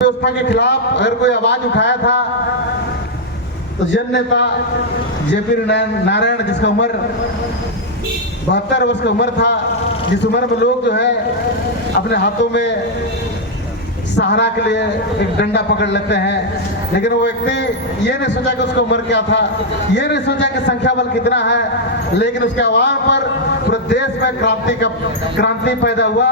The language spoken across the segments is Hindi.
व्यवस्था के खिलाफ अगर कोई आवाज उठाया था तो जन नेता जेपी नारायण, जिसका उम्र 72 वर्ष का उम्र था, जिस उम्र में लोग जो है अपने हाथों में सहारा के लिए एक डंडा पकड़ लेते हैं, लेकिन वो व्यक्ति ये नहीं सोचा कि उसका उम्र क्या था, ये नहीं सोचा कि संख्या बल कितना है, लेकिन उसके आह्वान पर पूरे देश में क्रांति पैदा हुआ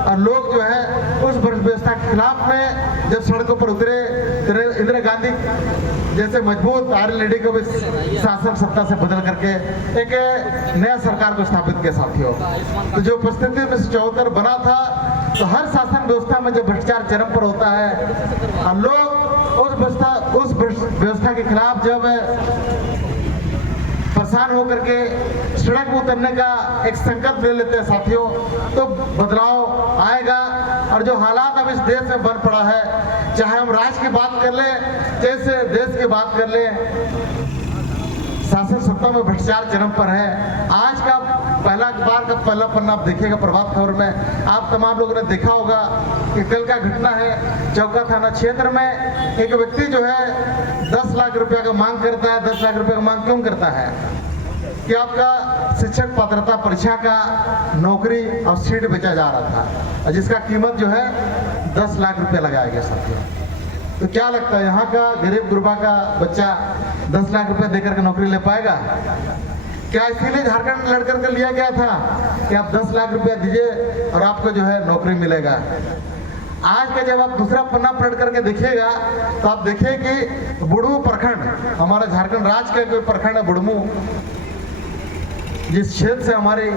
और लोग जो है उस व्यवस्था के खिलाफ में जब सड़कों पर उतरे, इंदिरा गांधी जैसे मजबूत आर्य लेडी को भी शासन सत्ता से बदल करके एक नया सरकार को स्थापित किया। साथियों, तो जो परिस्थिति में 74 बना था, तो हर शासन व्यवस्था में जब भ्रष्टाचार चरम पर होता है और लोग उस व्यवस्था के खिलाफ जब परेशान होकर के सड़क में उतरने का एक संकल्प ले लेते हैं साथियों, तो बदलाव आएगा। और जो हालात अब इस देश में बन पड़ा है, चाहे हम राज्य की बात कर ले, जैसे देश की बात कर ले, शासन सत्ता में भ्रष्टाचार चरम पर है। आज का पहला अखबार का पहला पन्ना आप देखिएगा प्रभात खबर में, आप तमाम लोगों ने देखा होगा कि कल का घटना है चौका थाना क्षेत्र में, एक व्यक्ति जो है 10 लाख रुपया का मांग करता है। 10 लाख रुपया का मांग क्यों करता है कि आपका शिक्षक पात्रता परीक्षा का नौकरी और सीट बेचा जा रहा था, और जिसका कीमत जो है 10 लाख रुपया लगाया गया साथियों। तो क्या लगता है यहाँ का गरीब गुरबा का बच्चा 10 लाख रुपया देकर के नौकरी ले पाएगा क्या? इसीलिए झारखंड लड़ करके लिया गया था कि आप 10 लाख रुपया दीजिए और आपको जो है नौकरी मिलेगा। आज का जब आप दूसरा पन्ना पलट करके देखिएगा तो आप देखिए कि बुढ़मू प्रखंड, हमारा झारखंड राज्य का कोई प्रखंड है बुढ़मू, जिस क्षेत्र से हमारी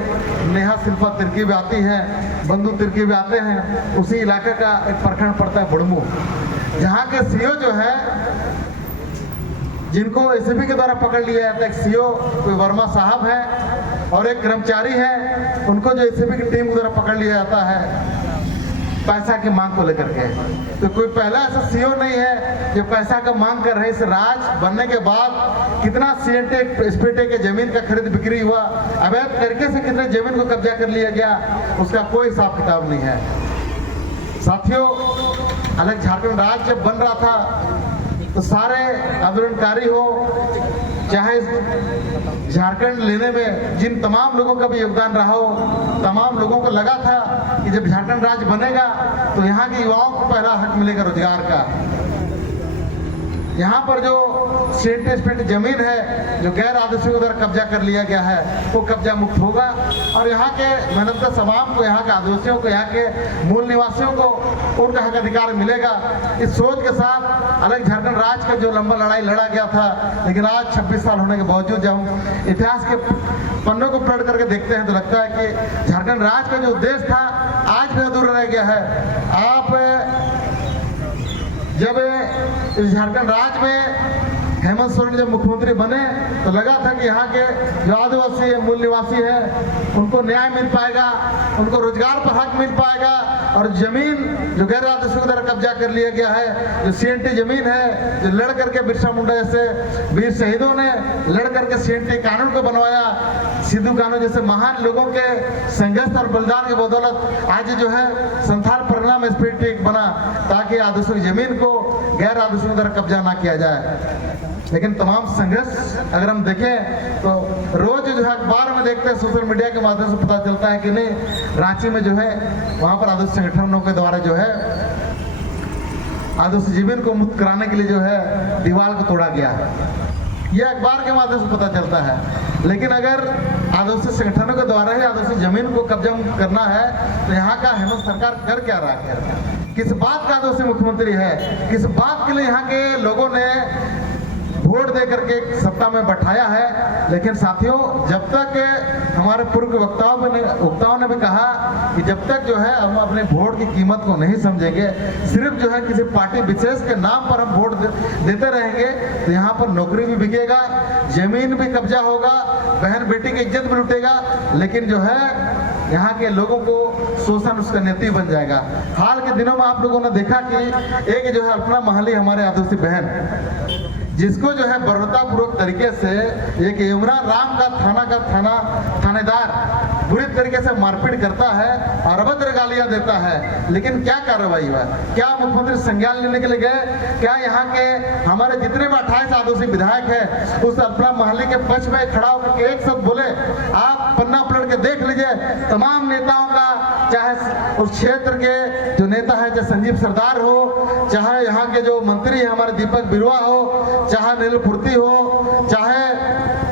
नेहा शिल्पा तिर्की भी आती है, बंधु तिर्की भी आते हैं, उसी इलाके का एक प्रखंड पड़ता है बुढ़मू, जहाँ के सीओ जो है, जिनको एसीबी के द्वारा पकड़ लिया जाता है, एक सीओ कोई वर्मा साहब है और एक कर्मचारी है, उनको जो एसीबी की टीम के द्वारा पकड़ लिया जाता है पैसा की मांग को लेकर के। तो कोई पहला ऐसा सीओ नहीं है जो पैसा का मांग कर रहे। इस राज बनने के बाद कितना सीएनटी एसपीटी के जमीन का खरीद बिक्री हुआ, अवैध तरीके से कितने जमीन को कब्जा कर लिया गया, उसका कोई हिसाब किताब नहीं है साथियों। अलग झारखंड राज्य जब बन रहा था तो सारे आंदोलनकारी हो, चाहे झारखंड लेने में जिन तमाम लोगों का भी योगदान रहा हो, तमाम लोगों को लगा था कि जब झारखंड राज्य बनेगा तो यहाँ के युवाओं को पहला हक मिलेगा रोजगार का। यहाँ पर जो सीएनटी जमीन है जो गैर आदिवासियों के द्वारा कब्जा कर लिया गया है, वो कब्जा मुक्त होगा और यहाँ के मेहनत समाज को, यहाँ के आदिवासियों को, यहाँ के मूल निवासियों को उनका हक अधिकार मिलेगा। इस सोच के साथ अलग झारखंड राज्य का जो लंबा लड़ाई लड़ा गया था, लेकिन आज 26 साल होने के बावजूद जब हम इतिहास के पन्नों को पलट करके देखते हैं तो लगता है कि झारखंड राज्य का जो उद्देश्य था आज भी अधूरा रह गया है। आप जब इस झारखंड राज्य में हेमंत सोरेन जब मुख्यमंत्री बने तो लगा था कि यहाँ के जो आदिवासी है, मूल निवासी है, उनको न्याय मिल पाएगा, उनको रोजगार पर हक मिल पाएगा और जमीन जो गैर आदिवासियों के द्वारा कब्जा कर लिया गया है, जो सीएनटी जमीन है, जो लड़ करके बिरसा मुंडा जैसे वीर शहीदों ने लड़ करके सीएनटी कानून को बनवाया, सिद्धू कानून जैसे महान लोगों के संघर्ष और बलिदान की बदौलत आज जो है संथाल परगना में एसपीटी बना, ताकि आदिवासियों की जमीन को गैर आदिवासियों द्वारा कब्जा ना किया जाए। लेकिन तमाम संघर्ष अगर हम देखें तो रोज जो है अखबार में देखते हैं, सोशल मीडिया के माध्यम से पता चलता है कि नहीं, रांची में जो है वहां पर आदिवासी संगठनों के द्वारा जो है आदिवासी जमीन को मुक्त कराने के लिए जो है दीवार को तोड़ा गया है, यह अखबार के माध्यम से पता चलता है। लेकिन अगर आदिवासी संगठनों के द्वारा ही आदिवासी जमीन को कब्जा करना है तो यहाँ का हेमंत सरकार कर क्या रहा है? किस बात का आदिवासी मुख्यमंत्री है? किस बात के लिए यहाँ के लोगों ने वोट दे करके सत्ता में बैठाया है? लेकिन साथियों, जब तक हमारे पूर्व वक्ताओं ने भी कहा कि जब तक जो है हम अपने वोट की कीमत को नहीं समझेंगे, सिर्फ जो है किसी पार्टी विशेष के नाम पर हम वोट देते रहेंगे तो यहाँ पर नौकरी भी बिकेगा, जमीन भी कब्जा होगा, बहन बेटी की इज्जत भी लुटेगा, लेकिन जो है यहाँ के लोगों को शोषण उसका नीति बन जाएगा। हाल के दिनों में आप लोगों ने देखा कि एक जो है अल्पना महली हमारे आदिवासी बहन, जिसको जो है बर्बरतापूर्वक तरीके से एक यमुना राम का थानेदार बुरी तरीके से मारपीट करता है और अभद्र गालियां देता है, लेकिन क्या कार्रवाई हुआ? क्या मुख्यमंत्री संज्ञान लेने के लिए गए? क्या यहाँ के हमारे जितने भी 28 आदिवासी विधायक है उस अपना मोहल्ले के पक्ष में खड़ा होकर एक शब्द बोले? आप पन्ना पलट के देख लीजिए, तमाम नेताओं का, चाहे उस क्षेत्र के जो नेता है, चाहे संजीव सरदार हो, चाहे यहाँ के जो मंत्री है हमारे दीपक बिरुआ हो, चाहे नील फुर्ती हो, चाहे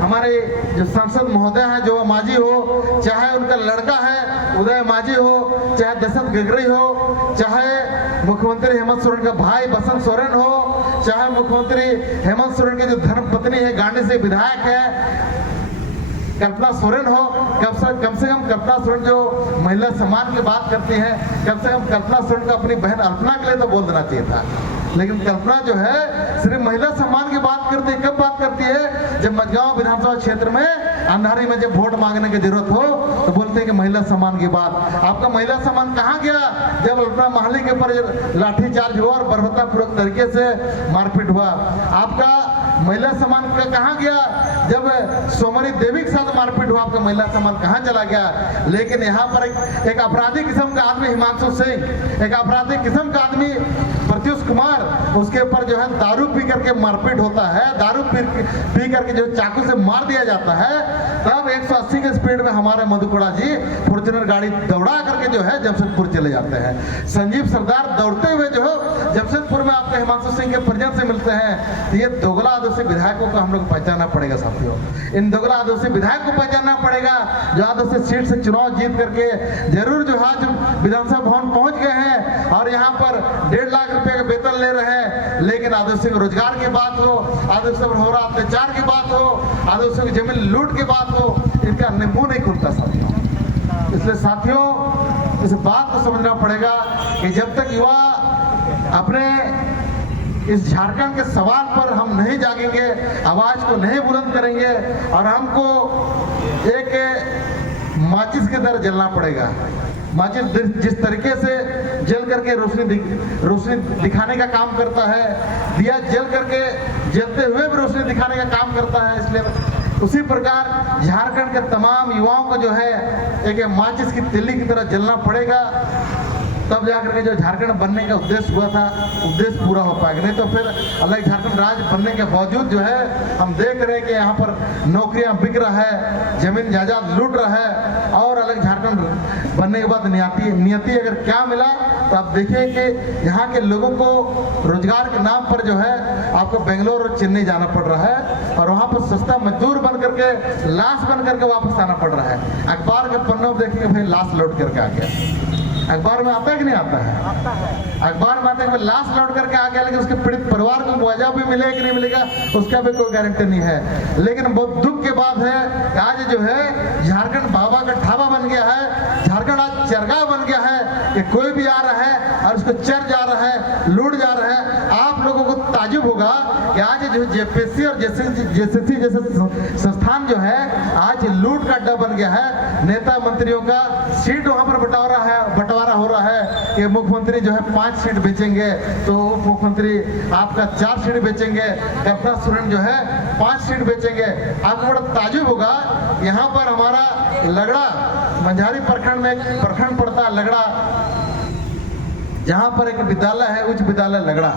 हमारे जो सांसद महोदय हैं जो मांझी हो, चाहे उनका लड़का है उदय मांझी हो, चाहे दशरथ गगरी हो, चाहे मुख्यमंत्री हेमंत सोरेन का भाई बसंत सोरेन हो, चाहे मुख्यमंत्री हेमंत सोरेन की जो धर्मपत्नी है गांधी से विधायक है कल्पना सोरेन हो, कम से कम कल्पना सोरेन जो महिला सम्मान की बात करती है, कम से कम कल्पना सोरेन को अपनी बहन अल्पना के लिए तो बोल देना चाहिए था। लेकिन कल्पना जो है सिर्फ महिला सम्मान की बात करती है। कब बात करती है? जब मझगांव विधानसभा क्षेत्र में अंधारी में जब वोट मांगने की जरूरत हो तो बोलते हैं कि महिला सम्मान की बात। आपका महिला सम्मान कहाँ गया जब अपना मोहल्ले के ऊपर लाठीचार्ज हुआ और बर्बरतापूर्वक तरीके से मारपीट हुआ? आपका महिला सम्मान का कहाँ गया जब सोमरी देवी के साथ मारपीट हुआ? आपका महिला सम्मान कहाँ चला गया? लेकिन यहाँ पर एक अपराधी किस्म का आदमी हिमांशु सिंह, एक अपराधी किस्म का आदमी प्रत्युष कुमार, उसके ऊपर जो है दारू पी करके मारपीट होता है, दारू पी करके जो चाकू से मार दिया जाता है, तब 180 के स्पीड में हमारे मधुकुड़ा जी फॉर्च्यूनर गाड़ी दौड़ा करके जो है जमशेदपुर चले जाते हैं। संजीव सरदार दौड़ते हुए जो है जमशेदपुर में आपके हिमांशु सिंह के परिजन से मिलते हैं। तो ये दोगला आदिवासी विधायकों को हम लोग पहचानना पड़ेगा साथियों। इन दोगला आदिवासी विधायक को पहचानना पड़ेगा जो आदिवासी सीट से चुनाव जीत करके जरूर जो आज विधानसभा भवन पहुंच गए हैं और यहाँ पर 1.5 लाख रुपए का वेतन ले रहे हैं, लेकिन आदिवासी को रोजगार की बात हो, आदिवासी पर हो रहा अत्याचार की बात हो, आदिवासी की जमीन लूट की बात हो, इनका मुंह नहीं खुलता साथियों। इसलिए साथियों इस बात को समझना पड़ेगा कि जब तक युवा अपने इस झारखंड के सवाल पर हम नहीं जागेंगे, आवाज को नहीं बुलंद करेंगे और हमको एक माचिस की तरह जलना पड़ेगा। माचिस जिस तरीके से जल करके रोशनी दिखाने का काम करता है, दिया जल करके जलते हुए भी रोशनी दिखाने का काम करता है, इसलिए उसी प्रकार झारखंड के तमाम युवाओं को जो है एक माचिस की तिल्ली की तरह जलना पड़ेगा, तब जाकर के जो झारखंड बनने का उद्देश्य हुआ था उद्देश्य पूरा हो पाएगा। नहीं तो फिर अलग झारखंड राज्य बनने के बावजूद जो है हम देख रहे हैं कि यहाँ पर नौकरियां बिक रहा है, जमीन जायदाद लूट रहा है और अलग झारखंड बनने के बाद नियति अगर क्या मिला तो आप देखिए कि यहाँ के लोगों को रोजगार के नाम पर जो है आपको बेंगलोर और चेन्नई जाना पड़ रहा है और वहाँ पर सस्ता मजदूर बन करके लाश बन करके वापस आना पड़ रहा है। अखबार के पन्नों में देखेंगे भाई लाश लौट करके आ गया। अखबार में आता है कि नहीं आता है? अखबार में आता है कि लाश लौट करके आ गया, लेकिन उसके पीड़ित परिवार को मुआवजा भी मिलेगा कि नहीं मिलेगा उसका भी कोई गारंटी नहीं है। लेकिन बहुत दुख की बात है कि आज जो है झारखंड बाबा का ढाबा बन गया है, झारखंड आज चरगाह बन गया है कि कोई भी आ रहा है और उसको चर जा रहा है, लूट जा रहा है। आप लोगों को ताजुब होगा कि आज जो जेपीएससी और जेसीसी जैसे संस्थान जो है आज लूट का अड्डा बन गया है। नेता मंत्रियों का सीट वहां पर बंटवारा हो रहा है कि मुख्यमंत्री जो है 5 सीट बेचेंगे तो उप मुख्यमंत्री आपका 4 सीट बेचेंगे, कल्पना सोरेन जो है 5 सीट बेचेंगे। आपको बड़ा ताजुब होगा, यहाँ पर हमारा लगड़ा मंझारी प्रखंड में एक प्रखंड पड़ता है लगड़ा, जहाँ पर एक विद्यालय है उच्च विद्यालय लगड़ा,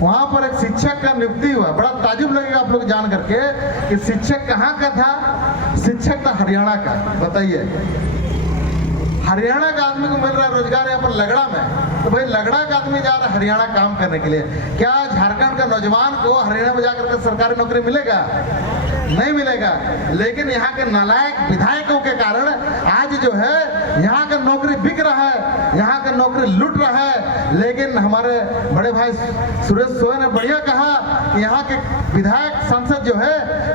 वहां पर एक शिक्षक का नियुक्ति हुआ। बड़ा ताजुब लगेगा आप लोग जान करके कि शिक्षक कहाँ का था? शिक्षक था हरियाणा का। बताइए, हरियाणा का आदमी को मिल रहा है रोजगार यहाँ पर लगड़ा में, तो भाई लगड़ा का आदमी जा रहा है हरियाणा काम करने के लिए। क्या झारखंड का नौजवान को हरियाणा में जाकर के सरकारी नौकरी मिलेगा? नहीं मिलेगा। लेकिन यहाँ के नालायक विधायकों के कारण आज जो है यहाँ का नौकरी बिक रहा है, यहाँ का नौकरी लूट रहा है। लेकिन हमारे बड़े भाई सुरेश सोया ने बढ़िया कहा कि यहाँ के विधायक सांसद जो है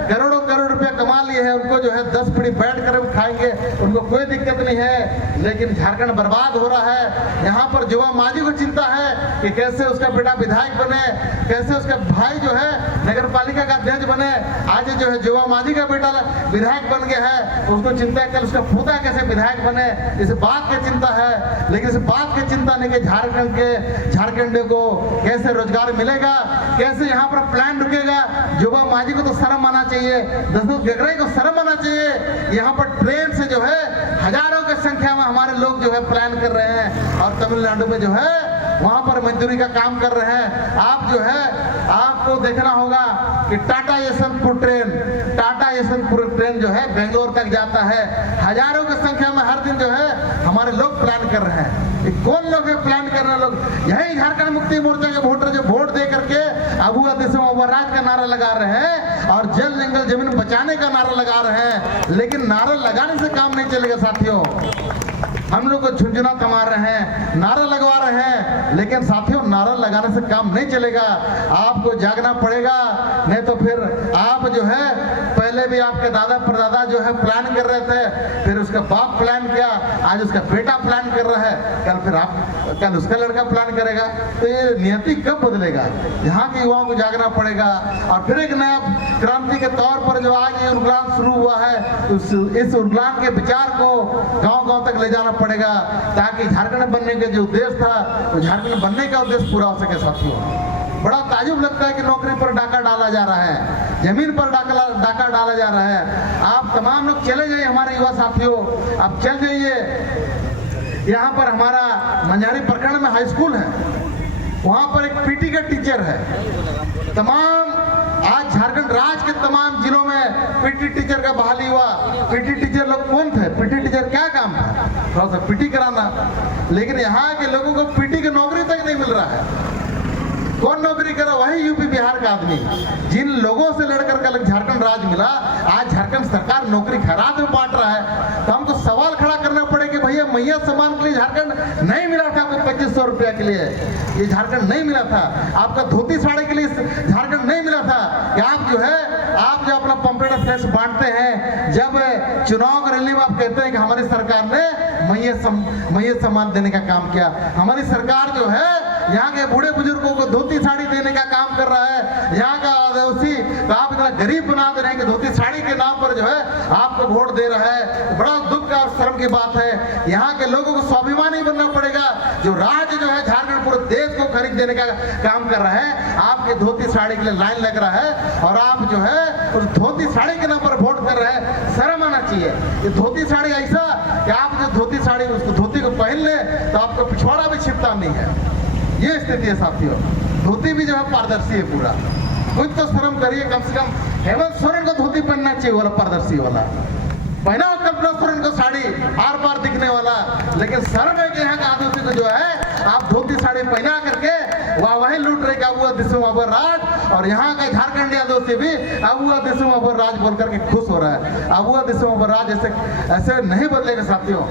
करोड़ों करोड़ रुपया कमा लिए हैं, उनको जो है 10 पीढ़ी बैठ कर खाएंगे, उनको कोई दिक्कत नहीं है। लेकिन झारखंड बर्बाद हो रहा है। यहाँ पर युवा मांझी को चिंता है कि कैसे उसका बेटा विधायक बने, कैसे उसका भाई जो है नगर पालिका का अध्यक्ष बने। आज जो है जुवा मांझी का बेटा विधायक बन गया है, उसको चिंता है कल उसका पोता कैसे विधायक बने, इस बात की चिंता है। लेकिन इस बात की चिंता नहीं कि झारखंड को कैसे रोजगार मिलेगा, कैसे यहाँ पर प्लान रुकेगा। जुवा मांझी को तो शर्म आना चाहिए, दशरथ गगराई को शर्म आना चाहिए। यहाँ पर ट्रेन से जो है हजारों की संख्या में हमारे लोग जो है प्लान कर रहे हैं और तमिलनाडु में जो है वहां पर मजदूरी का काम कर रहे हैं। आप जो है आपको देखना होगा कि टाटा यशवंतपुर ट्रेन जो है बेंगलोर तक जाता है। हजारों की संख्या में हर दिन जो है हमारे लोग प्लान कर रहे हैं। ये कौन लोग है प्लान करने लोग? यही झारखंड मुक्ति मोर्चा के वोटर जो वोट दे करके अबुआ देशों अवराज का नारा लगा रहे हैं और जल जंगल जमीन बचाने का नारा लगा रहे हैं। लेकिन नारा लगाने से काम नहीं चलेगा साथियों। हम लोग को झुंझुना थमा रहे हैं, नारा लगवा रहे हैं, लेकिन साथियों नारा लगाने से काम नहीं चलेगा। आपको जागना पड़ेगा, नहीं तो फिर आप जो है पहले भी आपके दादा परदादा जो है प्लान कर रहे थे, फिर उसका बाप प्लान किया, आज उसका बेटा प्लान कर रहा है, कल उसका लड़का प्लान करेगा। तो ये नियति कब बदलेगा? यहाँ के युवाओं को जागना पड़ेगा। और फिर एक नया क्रांति के तौर पर जो आज ये उर्गलान शुरू हुआ है, इस उर्गलान के विचार को गांव-गांव तक ले जाना पड़ेगा, ताकि झारखंड बनने का जो उद्देश्य था वो झारखंड बनने का उद्देश्य पूरा हो सके। साथियों बड़ा ताजुब लगता है कि नौकरी पर डाका डाला जा रहा है, जमीन पर डाका डाला जा रहा है। आप तमाम लोग चले जाइए, हमारे युवा साथियों आप चल जाइए। यहाँ पर हमारा मंझारी प्रखंड में हाई स्कूल है, वहाँ पर एक पीटी का टीचर है। तमाम आज झारखंड राज्य के तमाम जिलों में पीटी टीचर का बहाली हुआ। पीटी टीचर लोग कौन थे? पीटी टीचर क्या काम था? थोड़ा सा पीटी कराना। लेकिन यहाँ के लोगों को पीटी की नौकरी तक नहीं मिल रहा है। कौन नौकरी करा? वही यूपी बिहार का आदमी। जिन लोगों से लड़कर कल झारखंड राज्य मिला, आज झारखंड सरकार नौकरी खराब में बांट रहा है। तो हमको सवाल खड़ा करना पड़े कि भैया मैया सम्मान के लिए झारखंड नहीं मिला था आपको 2500 रुपया के लिए, ये झारखंड नहीं मिला था। आपका धोती साड़ी के लिए झारखंड नहीं मिला था कि आप जो है आप जो अपना पंपलेट ऑफ फ्लेक्स बांटते हैं, जब चुनाव की रैली में आप कहते हैं कि हमारी सरकार ने मैया सम्मान देने का काम किया। हमारी सरकार जो है यहाँ के बूढ़े बुजुर्गों को धोती साड़ी देने का काम कर रहा है। यहाँ का आदिवासी तो आप इतना गरीब बना दे रहे हैं कि धोती साड़ी के नाम पर जो है आपको वोट दे रहा है। बड़ा दुख का और शर्म की बात है। यहाँ के लोगों को स्वाभिमानी बनना पड़ेगा। जो राज्य जो है झारखंड पूरे देश को खरीद देने का काम कर रहा है, आपके धोती साड़ी के लिए लाइन लग रहा है और आप जो है उस धोती साड़ी के नाम पर वोट कर रहे हैं। शर्म आना चाहिए। ये धोती साड़ी ऐसा कि आप जो धोती साड़ी उसको धोती को पहन ले तो आपका पिछवाड़ा भी छिपता नहीं है। ये स्थिति है साथियों। धोती भी जो है पारदर्शी है पूरा। कुछ तो शर्म करिए, कम से कम हेमंत सोरेन को धोती पहनना चाहिए वाला पारदर्शी वाला। पहना हो कल्पना सोरेन को साड़ी आर पार दिखने वाला। लेकिन शर्म है कि यहाँ का आदिवासी को जो है आप धोती साड़ी पहना करके वही लूट रहे अबुआ दिसों अबर राज। और यहाँ का झारखंड आदिवासी भी अबुआ दिसों अबर राज बोल करके खुश हो रहा है। अबुआ दिसों अबर राज ऐसे नहीं बदलेगा साथियों।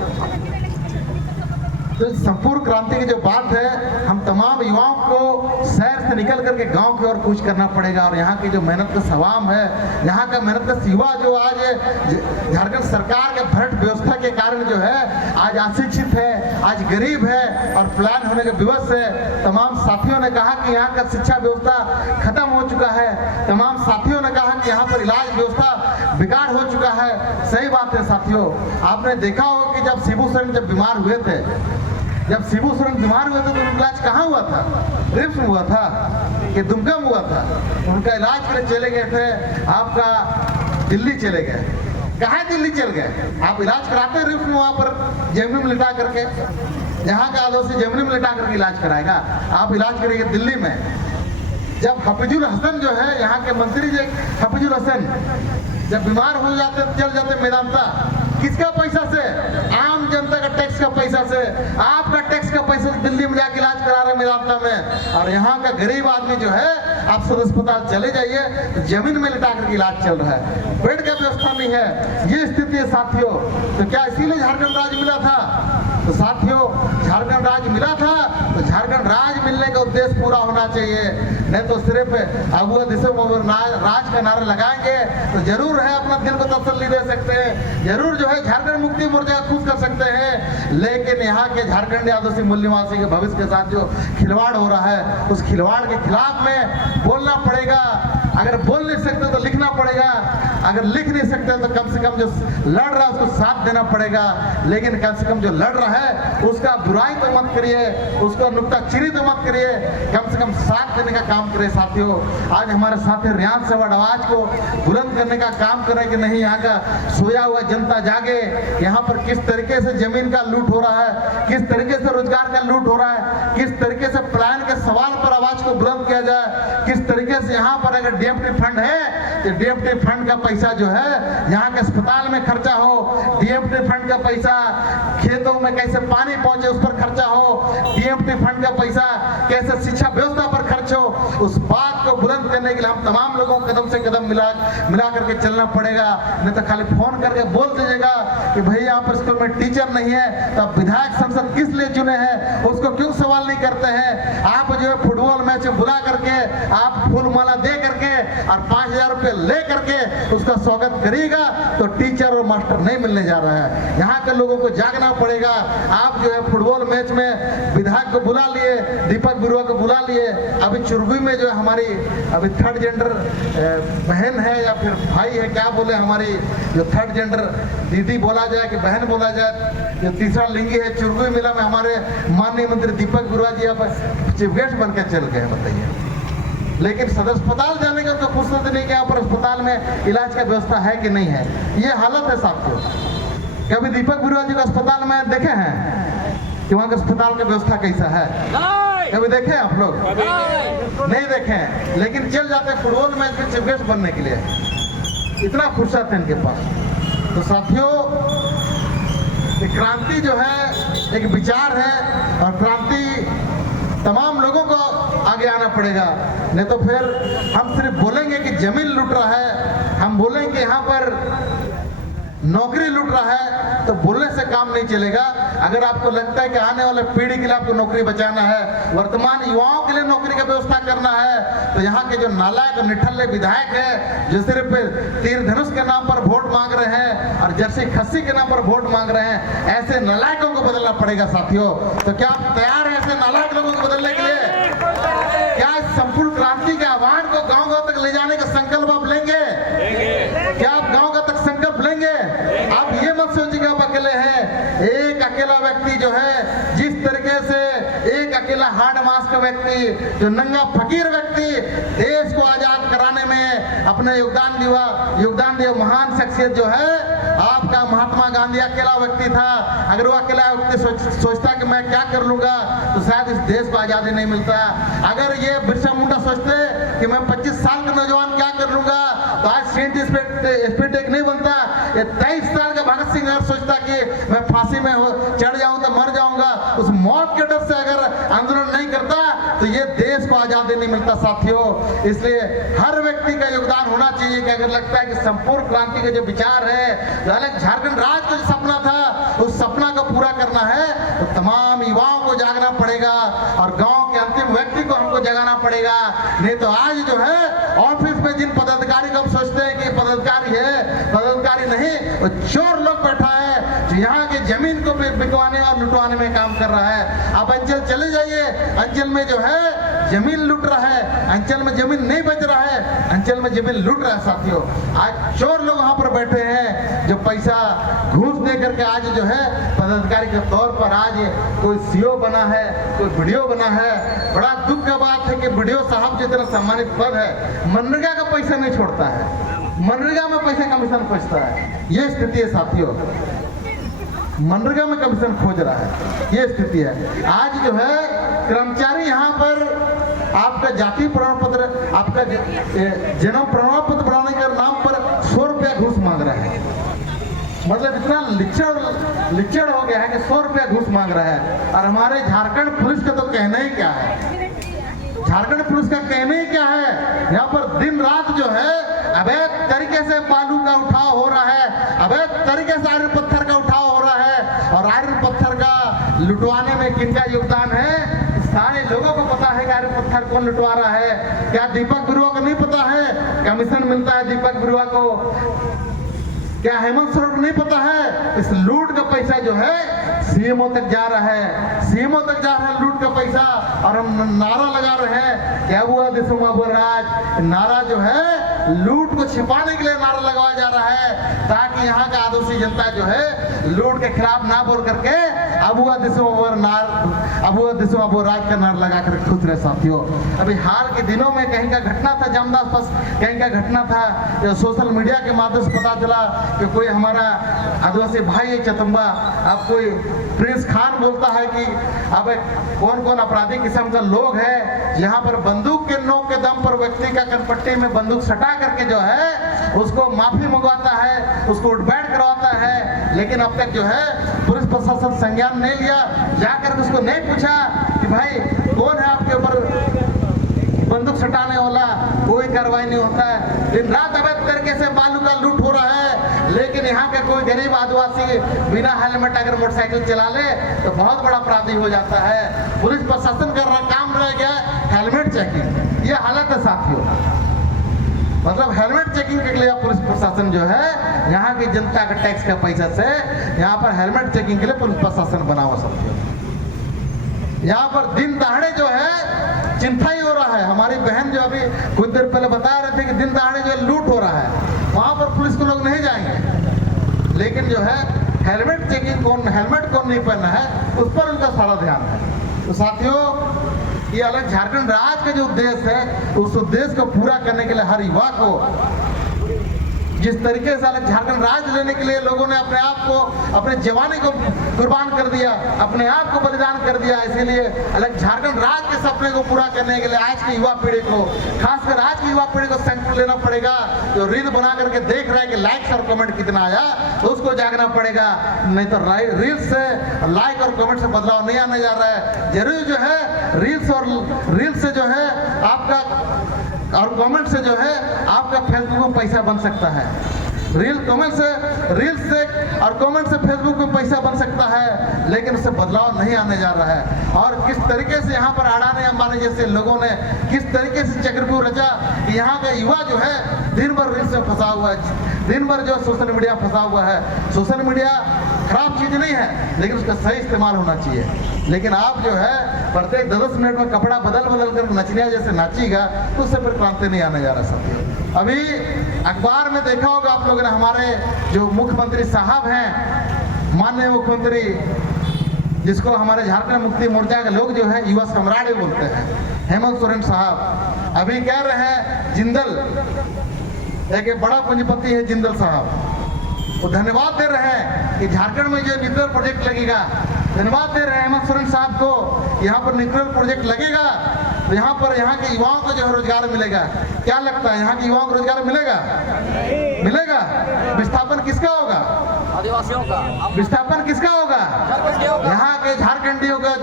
तो संपूर्ण क्रांति की जो बात है, हम तमाम युवाओं को शहर से निकल करके गांव की ओर कूच करना पड़ेगा। और यहाँ की जो मेहनत का सवाम है, यहाँ का मेहनत का युवा जो आज झारखंड सरकार के भ्रष्ट व्यवस्था के कारण जो है आज अशिक्षित है, आज गरीब है और प्लान होने के विवश है। तमाम साथियों ने कहा कि यहाँ का शिक्षा व्यवस्था खत्म हो चुका है। तमाम साथियों ने कहा कि यहाँ पर इलाज व्यवस्था बिगाड़ हो चुका है। सही बात है साथियों। आपने देखा होगा कि जब शिबू सोरेन जब बीमार हुए थे, तो उनका इलाज कहाँ हुआ था? रिम्स में हुआ था कि दुमका में हुआ था? उनका इलाज के लिए चले गए थे आपका दिल्ली चले गए। कहाँ दिल्ली चल गए? आप इलाज कराते रिम्स में, वहाँ पर जेमनी में लिटा करके। यहाँ का आदिवासी जेमनी में लिटा करके इलाज कराएगा? आप इलाज करेंगे दिल्ली में। जब हफीजुल हसन जो है यहाँ के मंत्री जी हफीजुल हसन जब बीमार हो जाते चल जाते मेदांता, किसका पैसा से? आम जनता का टैक्स का पैसा से। आपका टैक्स का पैसा दिल्ली में जाके इलाज करा रहे मेदांता में। और यहाँ का गरीब आदमी जो है आप सदर अस्पताल चले जाइए तो जमीन में लिटा करके इलाज चल रहा है, बेड का व्यवस्था नहीं है। ये स्थिति है साथियों। तो क्या इसीलिए झारखंड राज्य मिला था? तो साथियों झारखंड राज्य मिला था तो झारखंड राज्य मिलने का उद्देश्य पूरा होना चाहिए। नहीं तो सिर्फ अबुआ दिसों राज का नारा लगाएंगे तो जरूर है अपना दिल को तसल्ली दे सकते हैं, जरूर जो है झारखंड मुक्ति मोर्चा खुश कर सकते हैं। लेकिन यहाँ के झारखंड आदिवासी मूल निवासी के भविष्य के साथ जो खिलवाड़ हो रहा है, उस खिलवाड़ के खिलाफ में बोलना पड़ेगा। अगर बोल नहीं सकते तो लिखना पड़ेगा, अगर लिख नहीं सकते तो कम से कम जो लड़ रहा है उसको साथ देना पड़ेगा। लेकिन कम से कम जो लड़ रहा है उसका बुराई तो मत करिए, उसको नुक्ताचीनी तो मत करिए, कम से कम साथ देने का काम करिए। साथियों, आज हमारे साथी रियान सवाड आवाज को बुलंद करने का काम करें कि नहीं यहाँ का सोया हुआ जनता जागे। यहाँ पर किस तरीके से जमीन का लूट हो रहा है, किस तरीके से रोजगार का लूट हो रहा है, किस तरीके से प्लान के सवाल पर आवाज को बुलंद किया जाए, किस तरीके से यहाँ पर अगर डीएमटी फंड है तो डीएमटी फंड का पैसा जो है यहाँ के अस्पताल में खर्चा हो, डीएमटी फंड का पैसा खेतों में कैसे पानी पहुंचे उस पर खर्चा हो, डीएमटी फंड का पैसा कैसे शिक्षा व्यवस्था पर खर्च हो, उस बात को बुलंद करने के लिए हम तमाम लोगों को कदम से कदम मिला करके चलना पड़ेगा। नहीं तो खाली फोन करके बोल दीजिएगा कि भाई यहाँ पर स्कूल में टीचर नहीं है तो विधायक संसद किस लिए चुने हैं, उसको क्यों सवाल नहीं करते हैं। आप जो है फुटबॉल मैच में बुला करके आप फूल माला दे करके और 5,000 रुपये ले करके उसका स्वागत करिएगा तो टीचर और मास्टर नहीं मिलने जा रहा है। यहाँ के लोगों को जागना पड़ेगा। आप जो है फुटबॉल मैच में विधायक को बुला लिए, दीपक बिरुआ को बुला लिए, अभी चुरगुई में जो है हमारी अभी थर्ड जेंडर बहन है या फिर भाई है, क्या बोले, हमारी जो थर्ड जेंडर दीदी बोला जाए कि बहन बोला जाए, जो तीसरा लिंगी है, चुरगुई मेला में हमारे माननीय मंत्री दीपक बिरुआ जी यहाँ पर चीफ गेस्ट बनकर चल गए। बताइए, लेकिन सदर अस्पताल जाने का तो फुर्सत नहीं कि यहाँ पर अस्पताल में इलाज का व्यवस्था है कि नहीं है। ये हालत है साथियों। कभी दीपक बिरुआ जी को अस्पताल में देखे हैं कि वहाँ का अस्पताल का व्यवस्था कैसा है? कभी देखे आप लोग? नहीं देखे हैं, लेकिन चल जाते हैं फुटबॉल मैच में चीफ गेस्ट बनने के लिए। इतना फुर्सत है इनके पास। तो साथियों, क्रांति जो है एक विचार है और क्रांति तमाम लोगों को आगे आना पड़ेगा। नहीं तो फिर हम सिर्फ बोलेंगे कि जमीन लूट रहा है, हम बोलेंगे यहाँ पर नौकरी लूट रहा है, तो बोलने से काम नहीं चलेगा। अगर आपको लगता है कि आने वाले पीढ़ी के लिए आपको नौकरी बचाना है, वर्तमान युवाओं के लिए नौकरी का व्यवस्था करना है, तो यहाँ के जो नालायक और निठल्ले विधायक है जो सिर्फ तीर धनुष के नाम पर वोट मांग रहे हैं और जर्सी खस्सी के नाम पर वोट मांग रहे हैं, ऐसे नालायकों को बदलना पड़ेगा साथियों। तो क्या आप तैयार हैं ऐसे नालायक लोगों को बदलने के लिए? क्या इस संपूर्ण क्रांति के आह्वान को गाँव तक ले जाने का संकल्प आप लेंगे? क्या आप गाँव तक संकल्प लेंगे? आप ये मत सोचिए आप अकेले हैं। एक अकेला व्यक्ति जो है, जिस तरीके से एक अकेला हार्ड मास का व्यक्ति, जो नंगा फकीर व्यक्ति देश को आजाद कराने में अपने योगदान दिया महान शख्सियत जो है आपका महात्मा गांधी अकेला व्यक्ति था। अगर वो अकेला व्यक्ति सोचता कि मैं क्या कर लूंगा तो शायद इस देश को आजादी नहीं मिलता। अगर ये बिरसा मुंडा सोचते कि मैं 25 साल का नौजवान क्या कर लूंगा तो आज स्पीड टेक नहीं बनता। ये 23 साल का भगत सिंह अगर सोचता कि मैं फांसी में चढ़ जाऊं तो मर जाऊंगा, उस मौत के डर से अगर आंदोलन नहीं करता तो ये देश को आजादी नहीं मिलता साथियों। इसलिए हर व्यक्ति का योगदान होना चाहिए कि अगर लगता है कि संपूर्ण क्रांति के जो विचार है, जो अलग झारखंड राज्य का जो सपना था, उस सपना को पूरा करना है तो तमाम युवाओं को जागना पड़ेगा और गांव के अंतिम व्यक्ति को हमको जगाना पड़ेगा। नहीं तो आज जो है ऑफिस में जिन पदाधिकारी को हम सोचते हैं कि पदाधिकारी है, पदाधिकारी नहीं, वो चोर लोग बैठा है जो यहाँ की जमीन को बिकवाने और लुटवाने में काम कर रहा है। आप अंचल चले जाइए, अंचल में जो है जमीन लूट रहा है, अंचल में जमीन नहीं बच रहा है, अंचल में जमीन लूट रहा है साथियों। आज चोर लोग वहां पर बैठे हैं जो पैसा घूस दे करके आज जो है पदाधिकारी के तौर पर आज कोई सीओ बना है, कोई बीडीओ बना है। बड़ा दुख का बात है कि बीडीओ साहब जितना सम्मानित पद है, मनरेगा का पैसा नहीं छोड़ता है, मनरेगा में पैसा कमीशन खोजता है। ये स्थिति है साथियों, मनरेगा में कमीशन खोज रहा है, ये स्थिति है। आज जो है कर्मचारी यहाँ पर आपका जाति प्रमाण पत्र, आपका जन्म प्रमाण पत्र बनाने के नाम पर 100 रुपया घूस मांग रहा है। मतलब इतना लिचड़ हो गया है कि 100 रुपया घूस मांग रहा है। और हमारे झारखंड पुलिस का तो कहना ही क्या है, झारखंड पुलिस का कहना ही क्या है, यहाँ पर दिन रात जो है अवैध तरीके से बालू का उठाव हो रहा है, अवैध तरीके से आयरन पत्थर का उठाव हो रहा है। और आयरन पत्थर का लुटवाने में किनका योगदान है? सारे लोगों को पता है कि आयरन पत्थर कौन लुटवा रहा है। क्या दीपक बिरुआ को नहीं पता है? कमीशन मिलता है दीपक बिरुआ को क्या हेमंत सोरेन को नहीं पता है इस लूट का पैसा जो है सीएमओ तक जा रहा है, सीएमओ तक जा रहा है लूट का पैसा। और हम नारा लगा रहे हैं क्या हुआ दिसुमा राज, नारा जो है लूट को छिपाने के लिए नारा लगाया जा रहा है, ताकि यहाँ का आदिवासी जनता जो है लूट के खिलाफ ना बोल करके अबुआ दिसुमा राज का नारा लगा कर खुश रहे। साथियों, अभी हाल के दिनों में कहीं का घटना था जामदास पास, कहीं का घटना था जो सोशल मीडिया के माध्यम से पता चला कि कोई हमारा आदिवासी भाई है चतुम्बा, अब कोई प्रिंस खान बोलता है कि अब कौन कौन अपराधी किस्म का लोग है यहाँ पर बंदूक के नोक के दम पर व्यक्ति का कनपट्टी में बंदूक सटा करके जो है उसको माफी मंगवाता है, उसको उठबैठ करवाता है, लेकिन अब तक जो है पुलिस प्रशासन संज्ञान नहीं लिया, जाकर उसको नहीं पूछा कि भाई कौन है आपके ऊपर बंदूक सटाने वाला, कोई कार्रवाई नहीं होता है। दिन रात अवैध तरीके से बालू का लूट हो रहा है, लेकिन यहाँ के कोई गरीब आदिवासी बिना हेलमेट अगर मोटरसाइकिल चला ले तो बहुत बड़ा अपराधी हो जाता है। पुलिस प्रशासन का काम रह गया हेलमेट चेकिंग, ये हालत है साथियों। मतलब हेलमेट चेकिंग के लिए पुलिस प्रशासन जो है यहाँ की जनता का टैक्स का पैसा से यहाँ पर हेलमेट चेकिंग के लिए पुलिस प्रशासन बना हुआ साथियों। यहाँ पर दिन दहाड़े जो है चिंता ही हो रहा है। हमारी बहन जो अभी कुछ देर पहले बता रहे थे कि दिन दहाड़े जो लूट हो रहा है, वहां पर पुलिस के लोग नहीं जाएंगे, लेकिन जो है हेलमेट चेकिंग हेलमेट कौन नहीं पहनना है उस पर उनका सारा ध्यान है। तो साथियों, ये अलग झारखंड राज्य का जो उद्देश्य है उस उद्देश्य को पूरा करने के लिए हर युवा को जिस तरीके से अलग झारखंड राज्य लेने के लिए लोगों ने अपने आप को अपने जवानी को कुर्बान कर दिया, अपने आप को बलिदान कर दिया, इसीलिए अलग झारखंड राज्य के सपने को पूरा करने के लिए आज की युवा पीढ़ी को, खासकर आज की युवा पीढ़ी को संकल्प लेना पड़ेगा। जो रील बना करके देख रहा है कि लाइक्स और कमेंट कितना आया तो उसको जागना पड़ेगा, नहीं तो रील से लाइक और कमेंट से बदलाव नहीं आने जा रहा है। जरूर जो है रील से जो है आपका और कमेंट से जो है आपका फेसबुक में पैसा बन सकता है। रील से और कमेंट से फेसबुक में पैसा बन सकता है, लेकिन उससे बदलाव नहीं आने जा रहा है। और किस तरीके से यहाँ पर अडानी अंबानी जैसे लोगों ने किस तरीके से चक्रव्यूह रचा कि यहाँ का युवा जो है दिन भर रील्स में फंसा हुआ है, दिन भर जो सोशल मीडिया फंसा हुआ है। सोशल मीडिया खराब चीज नहीं है, लेकिन उसका सही इस्तेमाल होना चाहिए। लेकिन आप जो है प्रत्येक 10 मिनट में कपड़ा बदल कर नचनिया जैसे नाचीगा तो उससे फिर क्रांति नहीं आने जा रहा साथियों। अभी अखबार में देखा होगा आप लोगों ने, हमारे जो मुख्यमंत्री साहब हैं, माननीय मुख्यमंत्री जिसको हमारे झारखंड मुक्ति मोर्चा के लोग जो है युवा सम्राट बोलते हैं, हेमंत सोरेन साहब अभी कह रहे हैं जिंदल एक बड़ा पूंजीपति है जिंदल साहब, वो धन्यवाद दे रहे हैं कि झारखंड में जो न्यूक्लियर प्रोजेक्ट लगेगा, धन्यवाद दे रहे हैं हेमंत सोरेन साहब को, यहाँ पर न्यूक्लियर प्रोजेक्ट लगेगा तो यहाँ के युवाओं को जो है रोजगार मिलेगा। क्या लगता है यहाँ के युवाओं को रोजगार मिलेगा? विस्थापन किसका होगा? आदिवासियों का। विस्थापन किसका होगा? यहाँ के झारखंडियों का,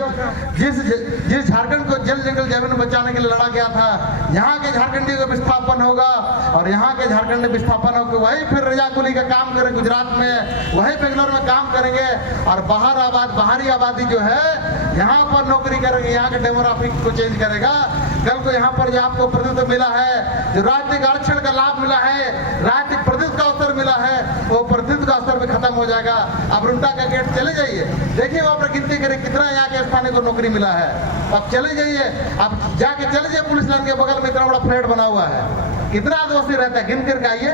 जिस झारखंड को जल जंगल जमीन बचाने के लिए लड़ा गया था, यहाँ के झारखंडियों का विस्थापन होगा। और यहाँ के झारखंड में विस्थापन होकर वही फिर रजाकुली का काम करें गुजरात में, वही बेंगलोर में काम करेंगे और बाहरी आबादी जो है यहाँ पर नौकरी करेंगे, यहाँ के डेमोग्राफिक को चेंज करेगा। कल को यहाँ पर जो आपको प्रतिनिधित्व मिला है, जो राजनीतिक आरक्षण का लाभ मिला है, राजनीतिक प्रतिनिधित्व का अवसर मिला है, वो प्रतिनिधित्व का अवसर भी खत्म हो जाएगा। अब रुंटा का गेट चले जाइए, देखिए वहाँ पर गिनती करें कितना यहाँ के स्थानीय को नौकरी मिला है। अब चले जाइए, अब जाके चले जाइए पुलिस लाइन के बगल में इतना बड़ा फ्लैट बना हुआ है, कितना आदिवासी रहता है गिन करके आइए।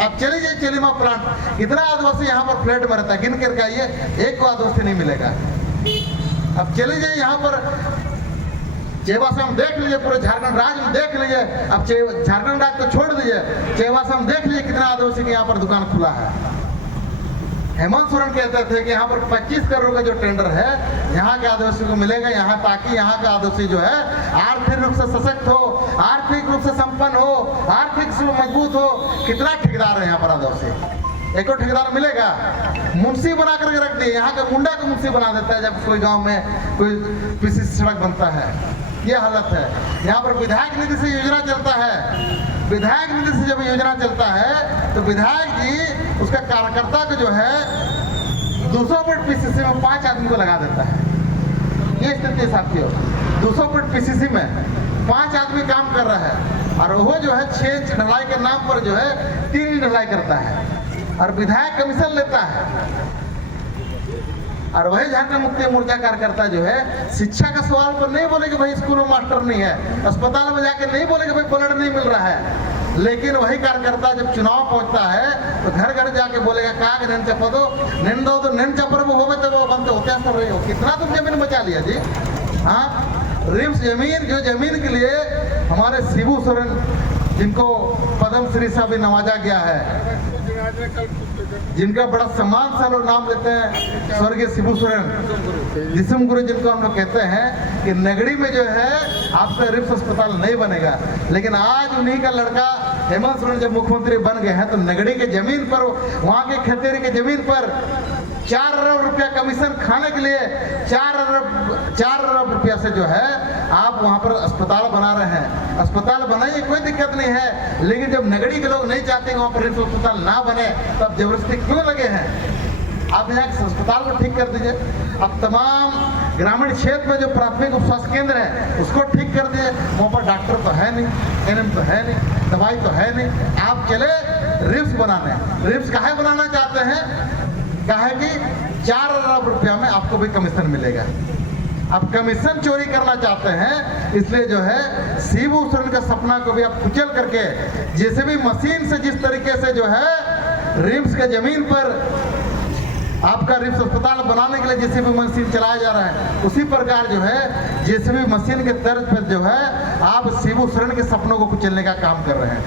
अब चले जाइए चेलीमा प्लांट, कितना आदिवासी यहाँ पर फ्लैट में रहता है, गिन करके आइए, एक को आदिवासी नहीं मिलेगा। अब चले जाइए यहाँ पर चेवासाम देख लीजिए, पूरे झारखंड राज्य में देख लीजिए। अब झारखंड राज्य को छोड़ दीजिए, चेवासाम देख लीजिए कितना आदिवासी के यहाँ पर दुकान खुला है। हेमंत सोरेन कहते थे कि यहाँ पर 25 करोड़ का जो टेंडर है यहाँ के आदिवासी को मिलेगा, यहाँ ताकि यहाँ का आदिवासी जो है आर्थिक रूप से सशक्त हो, आर्थिक रूप से संपन्न हो, आर्थिक रूप से मजबूत हो। कितना ठेकेदार है यहाँ पर आदिवासी, एक और ठेकेदार मिलेगा? मुंशी बना करके रख दिए, यहाँ का मुंडा को मुंशी बना देता है जब कोई गांव में कोई पीसी सड़क बनता है। ये हालत है। यहाँ पर विधायक निधि से योजना चलता है, विधायक निधि से जब योजना चलता है तो विधायक जी उसका कार्यकर्ता को जो है 200 फीट पीसीसी में 5 आदमी को लगा देता है। ये स्थिति साथियों, 200 फीट पीसीसी में 5 आदमी काम कर रहा है और वो जो है 6 इंच ढलाई के नाम पर जो है 3 इंच ढलाई करता है। और विधायक कमीशन लेता है। और वही झारखंड मुक्ति मोर्चा कार्यकर्ता जो है शिक्षा का सवाल पर नहीं बोले कि भाई स्कूल में मास्टर नहीं है, अस्पताल में जाके नहीं बोले कि भाई ब्लड नहीं मिल रहा है, लेकिन वही कार्यकर्ता जब चुनाव पहुंचता है तो घर घर जाके बोलेगा काग नैन चपा दो, नैन दो तो नैन चपर वो होवे तो वो बनते होते कर रहे हो। कितना तुम जमीन बचा लिया जी। हाँ, रिम्स जमीन, जो जमीन के लिए हमारे शिबू सोरेन जिनको पद्म श्री से भी नवाजा गया है, जिनका बड़ा सम्मान से लोग नाम लेते हैं, स्वर्गीय शिबू सोरेन दिसम गुरु, जिनको हम लोग कहते हैं कि नगड़ी में जो है आपका रिम्स अस्पताल नहीं बनेगा। लेकिन आज उन्हीं का लड़का हेमंत सोरेन जब मुख्यमंत्री बन गए हैं तो नगड़ी के जमीन पर, वहां के खतेरी के जमीन पर 4 अरब रुपया कमीशन खाने के लिए 4 अरब रुपया से जो है आप वहां पर अस्पताल बना रहे हैं। अस्पताल बनाइए, कोई दिक्कत नहीं है, लेकिन जब नगड़ी के लोग नहीं चाहते वहां पर रिम्स अस्पताल ना बने तब जबरदस्ती क्यों लगे हैं? आप यहाँ के अस्पताल को ठीक कर दीजिए। अब तमाम ग्रामीण क्षेत्र में जो प्राथमिक उप स्वास्थ्य केंद्र है उसको ठीक कर दीजिए। वहाँ पर डॉक्टर तो है नहीं, एनएम तो है नहीं, दवाई तो है नहीं, आप चले रिम्स बनाने। रिम्स काहे बनाना चाहते हैं? कहा कि 4 अरब रुपया में आपको भी कमीशन मिलेगा। आप कमीशन चोरी करना चाहते हैं, इसलिए जो है शिबू सोरेन के सपना को भी आप कुचल करके जेसीबी मशीन से जिस तरीके से जो है रिम्स के जमीन पर आपका रिम्स अस्पताल बनाने के लिए जेसीबी मशीन चलाया जा रहा है, उसी प्रकार जो है जेसीबी मशीन के तर्ज पर जो है आप शिबू सोरेन के सपनों को कुचलने का काम कर रहे हैं।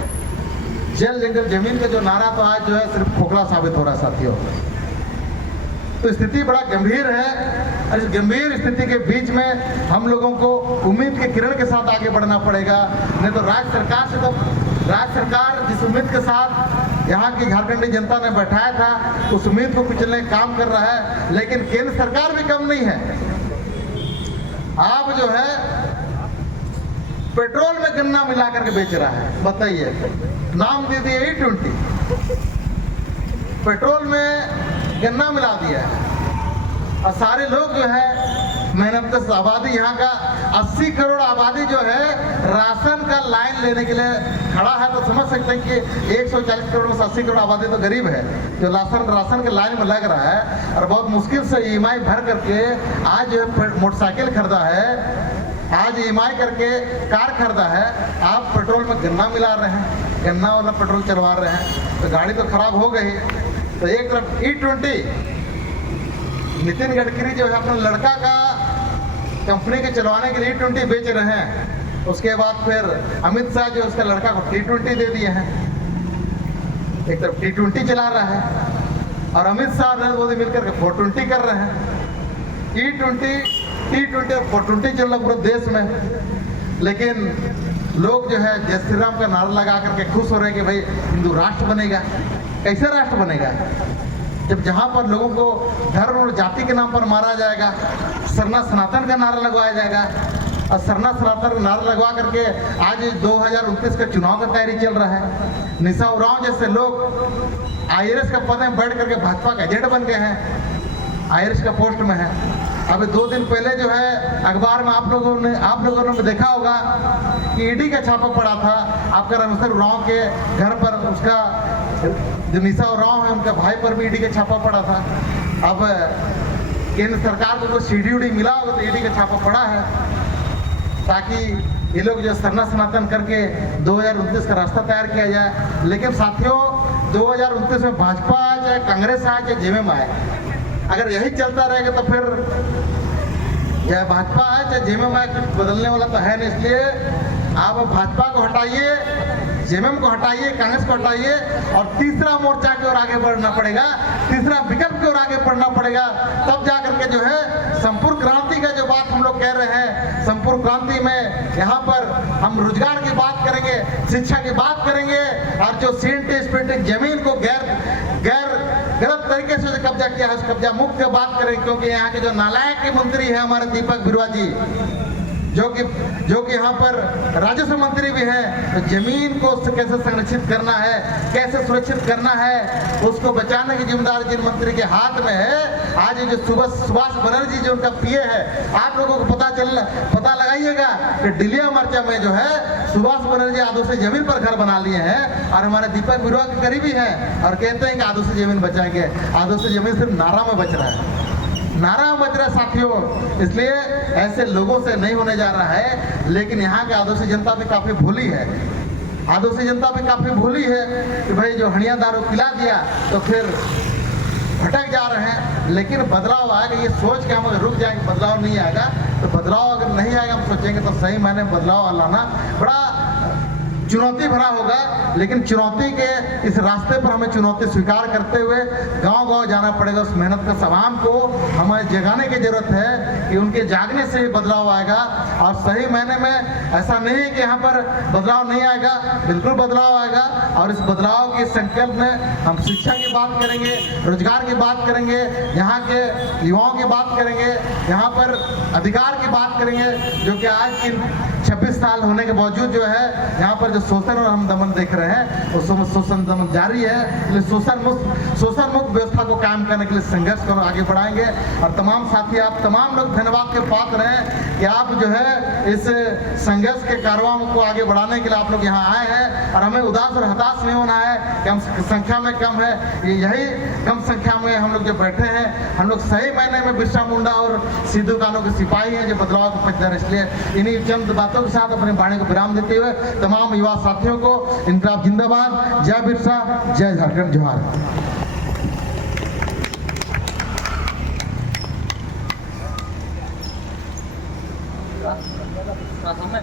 जल जंगल जमीन का जो नारा तो आज जो है सिर्फ खोखला साबित हो रहा है साथियों। तो स्थिति बड़ा गंभीर है और इस गंभीर स्थिति के बीच में हम लोगों को उम्मीद के किरण के साथ आगे बढ़ना पड़ेगा। नहीं तो राज्य सरकार जिस उम्मीद के साथ यहाँ की झारखंडी जनता ने बैठाया था उस उम्मीद को कुचलने का काम कर रहा है, लेकिन केंद्र सरकार भी कम नहीं है। आप जो है पेट्रोल में गन्ना मिला करके बेच रहा है, बताइए, नाम दे दिए E20, पेट्रोल में गन्ना मिला दिया है। और सारे लोग जो है मेहनत आबादी, यहाँ का 80 करोड़ आबादी जो है राशन का लाइन लेने के लिए खड़ा है। तो समझ सकते हैं कि 140 करोड़ में 80 करोड़ आबादी तो गरीब है जो राशन के लाइन में लग रहा है और बहुत मुश्किल से EMI भर करके आज जो है मोटरसाइकिल खरीदा है, आज EMI करके कार खरीदा है। आप पेट्रोल में गन्ना मिला रहे हैं, गन्ना वाला पेट्रोल चलवा रहे हैं, तो गाड़ी तो खराब हो गई। तो एक तरफ E20 नितिन गडकरी जो है अपने लड़का का कंपनी के चलवाने के लिए E20 बेच रहे हैं, उसके बाद फिर अमित शाह जो उसका लड़का को T20 दे दिए हैं। एक तरफ T20 चला रहा है और अमित शाह नरेंद्र मोदी मिलकर के 420 कर रहे हैं। E20, T20 और 420 चल रहा पूरे देश में। लेकिन लोग जो है जय श्री राम का नारा लगा करके खुश हो रहे हैं कि भाई हिंदू राष्ट्र बनेगा। कैसे राष्ट्र बनेगा जब जहां पर लोगों को धर्म और जाति के नाम पर मारा जाएगा, सरना सनातन का नारा लगवाया जाएगा। और सरना सनातन का नारा लगवा करके आज 2029 का चुनाव का तैयारी चल रहा है। निशा उरांव जैसे लोग IRS का पद में बैठ करके भाजपा का एजेंट बन गए हैं, IRS का पोस्ट में है। अभी 2 दिन पहले जो है अखबार में आप लोगों ने देखा होगा कि ED का छापा पड़ा था आपका रामेश्वर उरांव के घर पर, उसका जो निशा उरांव है उनका भाई पर भी ED का छापा पड़ा था। अब केंद्र सरकार को CDUD मिला होगा तो ED का छापा पड़ा है ताकि ये लोग जो सरना सनातन करके 2029 का रास्ता तैयार किया जाए। लेकिन साथियों 2029 में भाजपा आए चाहे कांग्रेस आए चाहे JMM आए, अगर यही चलता रहेगा तो फिर चाहे भाजपा आए चाहे JMM आए कुछ बदलने वाला तो है नहीं। इसलिए आप भाजपा को हटाइए, JMM को हटाइए, कांग्रेस को हटाइए और तीसरा मोर्चा की ओर आगे बढ़ना पड़ेगा, तीसरा विकल्प की ओर आगे बढ़ना पड़ेगा। तब जाकर के जो है संपूर्ण क्रांति का जो बात हम लोग कह रहे हैं, संपूर्ण क्रांति में यहाँ पर हम रोजगार की बात करेंगे, शिक्षा की बात करेंगे और जो सीएनटी जमीन को गलत तरीके से कब्जा किया है उस कब्जा मुक्त की बात करें। क्योंकि यहाँ के जो नालायक के मंत्री है हमारे दीपक बिरुआ जी, जो कि यहाँ पर राजस्व मंत्री भी हैं, तो जमीन को कैसे संरक्षित करना है, कैसे सुरक्षित करना है, उसको बचाने की जिम्मेदारी जिन मंत्री के हाथ में है। आज ये जो सुभाष बनर्जी जो उनका पीए है, आप लोगों को पता लगाइएगा कि डिलिया मोर्चा में जो है सुभाष बनर्जी आदों से जमीन पर घर बना लिए हैं और हमारे दीपक बिरुआ के करीबी हैं और कहते हैं कि आदों से जमीन बचाएंगे। आदों से जमीन सिर्फ नारा में बच रहा है, नारा में बच रहा है साथियों। इसलिए ऐसे लोगों से नहीं होने जा रहा है। लेकिन यहाँ के आदोसी जनता भी काफी भूली है, आदोसी जनता भी काफी भूली है कि भाई जो हणिया दारू पिला दिया तो फिर भटक जा रहे हैं। लेकिन बदलाव आएगा, ये सोच के हम अगर रुक जाएंगे बदलाव नहीं आएगा, तो बदलाव अगर नहीं आएगा हम सोचेंगे तो सही मायने बदलाव लाना बड़ा चुनौती भरा होगा। लेकिन चुनौती के इस रास्ते पर हमें चुनौती स्वीकार करते हुए गांव-गांव जाना पड़ेगा। उस मेहनत का सवाम को हमें जगाने की जरूरत है कि उनके जागने से बदलाव आएगा। और सही मायने में ऐसा नहीं है कि यहाँ पर बदलाव नहीं आएगा, बिल्कुल बदलाव आएगा। और इस बदलाव के संकल्प में हम शिक्षा की बात करेंगे, रोजगार की बात करेंगे, यहाँ के युवाओं की बात करेंगे, यहाँ पर अधिकार की बात करेंगे, जो कि आज की 26 साल होने के बावजूद जो है यहाँ पर जो शोषण और हम दमन देख रहे हैं, उस शोषण दमन जारी है। इसलिए शोषण मुक्त व्यवस्था को कायम करने के लिए संघर्ष को आगे बढ़ाएंगे। और तमाम साथी, आप तमाम लोग धन्यवाद के पात्र हैं कि आप जो है इस संघर्ष के कारवां को आगे बढ़ाने के लिए आप लोग यहाँ आए हैं। और हमें उदास और हताश नहीं होना है कि हम संख्या में कम है, यही कम संख्या में हम लोग जो बैठे हैं, हम लोग सही मायने में बिरसा मुंडा और सिद्धू कानू के सिपाही हैं जो बदलाव को पहचान। इसलिए इन्हीं चंद बातों के साथ अपने वाणी को विराम देते हुए तमाम युवा साथियों को इनकलाब जिंदाबाद, जय बिरसा, जय झारखंड, जोहार। Sama.